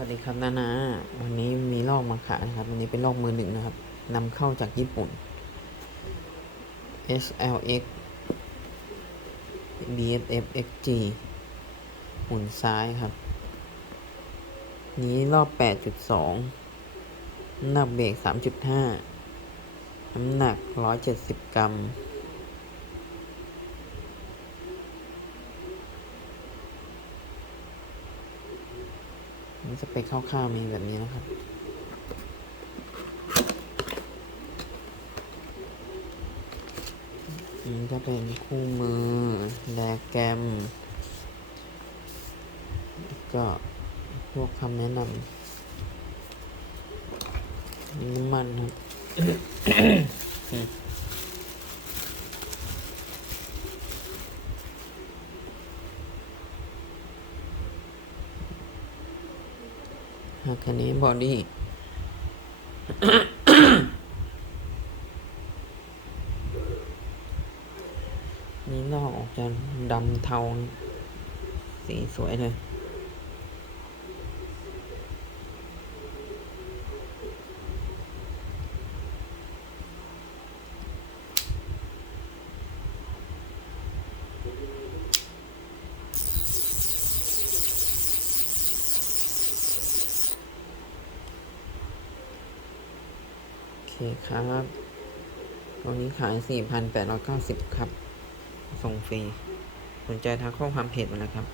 วัสดีครับนานาวันนี้มีลอกมาขายนะครับวันนี้เป็นลอกมือหนึ่งนะครับนำเข้าจากญี่ปุ่น SLX BFF XG หมุนซ้ายครับ นี้รอบ 8.2น้ำหนักเบรก3.5 น้ำหนัก 170 กรัม นี่สเปคคร่าวๆมีแบบนี้นะครับ นี่ก็เป็นคู่มือแดแกรม ก็พวกคำแนะนำน้ำมันครับ หากคันนี้บอดี้นี่ลอกออกจะดำเทา สีสวยเลย โอ เคครับตัวนี้ขาย 4,890 ครับ ส่งฟรี สนใจทักข้อความเพจมาแล้วครับ